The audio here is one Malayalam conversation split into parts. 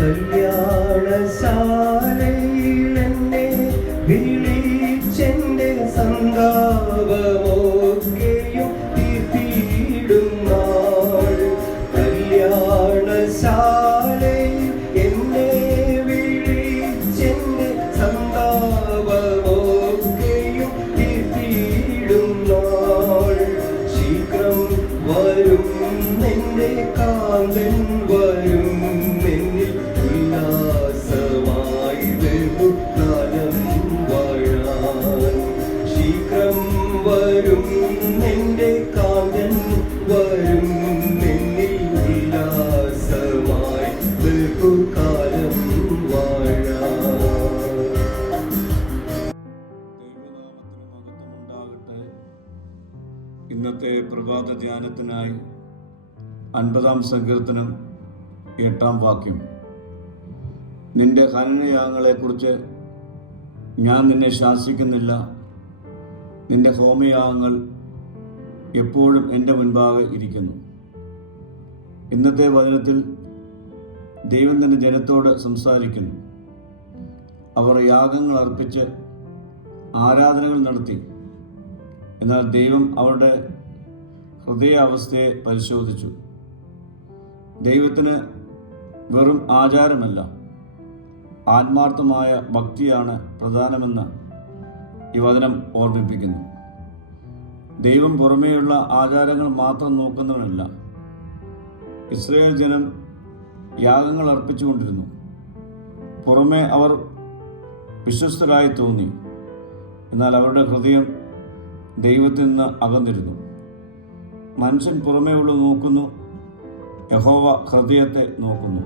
കല്യാണശാലയിൽ എന്നെ വിളിച്ചെന്റെ സന്താപമൊക്കെയും തീർത്തിടും നാൾ. കല്യാണശാലയിൽ എന്നെ വിളിച്ചെന്റെ സന്താപമൊക്കെയും തീർത്തിടും നാൾ. ശീഘ്രം വരും നിന്റെ കാന്തൻ വരും എന്നിൽ ഉല്ലാസമായി ബഹുകാലം വാഴാൻ. ശീഘ്രം വരും നിന്റെ കാന്തൻ വരും എന്നിൽ ഉല്ലാസമായി ബഹുകാലം വാഴാൻ. ഇന്നത്തെ പ്രഭാത ധ്യാനത്തിനായി 50-ാം സങ്കീർത്തനം 8-ാം വാക്യം. നിന്റെ ഹനനയാഗങ്ങളെക്കുറിച്ച് ഞാൻ നിന്നെ ശാസിക്കുന്നില്ല, നിന്റെ ഹോമയാഗങ്ങൾ എപ്പോഴും എൻ്റെ മുൻപാകെ ഇരിക്കുന്നു. ഇന്നത്തെ വചനത്തിൽ ദൈവം തന്റെ ജനത്തോട് സംസാരിക്കുന്നു. അവർ യാഗങ്ങൾ അർപ്പിച്ച് ആരാധനകൾ നടത്തി. എന്നാൽ ദൈവം അവരുടെ ഹൃദയാവസ്ഥയെ പരിശോധിച്ചു. ദൈവത്തിന് വെറും ആചാരമല്ല, ആത്മാർത്ഥമായ ഭക്തിയാണ് പ്രധാനമെന്ന് ഈ വചനം ഓർമ്മിപ്പിക്കുന്നു. ദൈവം പുറമേയുള്ള ആചാരങ്ങൾ മാത്രം നോക്കുന്നവനല്ല. ഇസ്രായേൽ ജനം യാഗങ്ങൾ അർപ്പിച്ചുകൊണ്ടിരുന്നു. പുറമേ അവർ വിശ്വസ്തരായി തോന്നി, എന്നാൽ അവരുടെ ഹൃദയം ദൈവത്തിൽ നിന്ന് അകന്നിരുന്നു. മനുഷ്യൻ പുറമേയുള്ള നോക്കുന്നു, യഹോവ ഹൃദയത്തെ നോക്കുന്നു.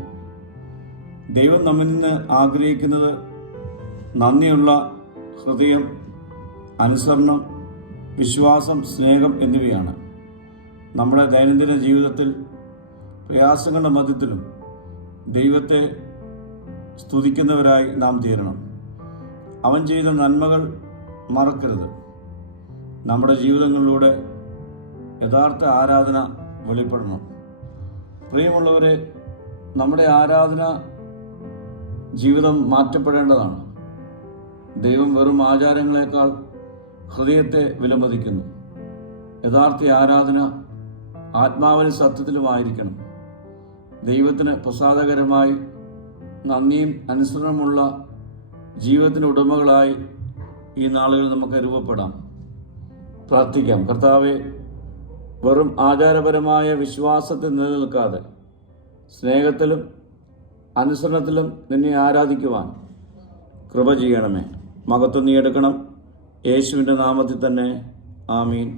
ദൈവം നമ്മിൽ നിന്ന് ആഗ്രഹിക്കുന്നത് നന്ദിയുള്ള ഹൃദയം, അനുസരണം, വിശ്വാസം, സ്നേഹം എന്നിവയാണ്. നമ്മുടെ ദൈനംദിന ജീവിതത്തിൽ പ്രയാസങ്ങളുടെ മധ്യത്തിലും ദൈവത്തെ സ്തുതിക്കുന്നവരായി നാം തീരണം. അവൻ ചെയ്ത നന്മകൾ മറക്കരുത്. നമ്മുടെ ജീവിതങ്ങളിലൂടെ യഥാർത്ഥ ആരാധന വെളിപ്പെടണം. പ്രിയമുള്ളവരെ, നമ്മുടെ ആരാധന ജീവിതം മാറ്റപ്പെടേണ്ടതാണ്. ദൈവം വെറും ആചാരങ്ങളെക്കാൾ ഹൃദയത്തെ വിലമതിക്കുന്നു. യഥാർത്ഥ ആരാധന ആത്മാവിലും സത്യത്തിലുമായിരിക്കണം. ദൈവത്തിന് പ്രസാദകരമായി നന്ദിയും അനുസരണമുള്ള ജീവിതത്തിന് ഉടമകളായി ഈ നാളുകളിൽ നമുക്ക് രൂപപ്പെടാം. പ്രാർത്ഥിക്കാം. കർത്താവേ, വെറും ആചാരപരമായ വിശ്വാസത്തിൽ നിലനിൽക്കാതെ സ്നേഹത്തിലും അനുസരണത്തിലും നിന്നെ ആരാധിക്കുവാൻ കൃപ ചെയ്യണമേ. മഹത്വം നീ എടുക്കണം. യേശുവിൻ്റെ നാമത്തിൽ തന്നെ. ആമീൻ.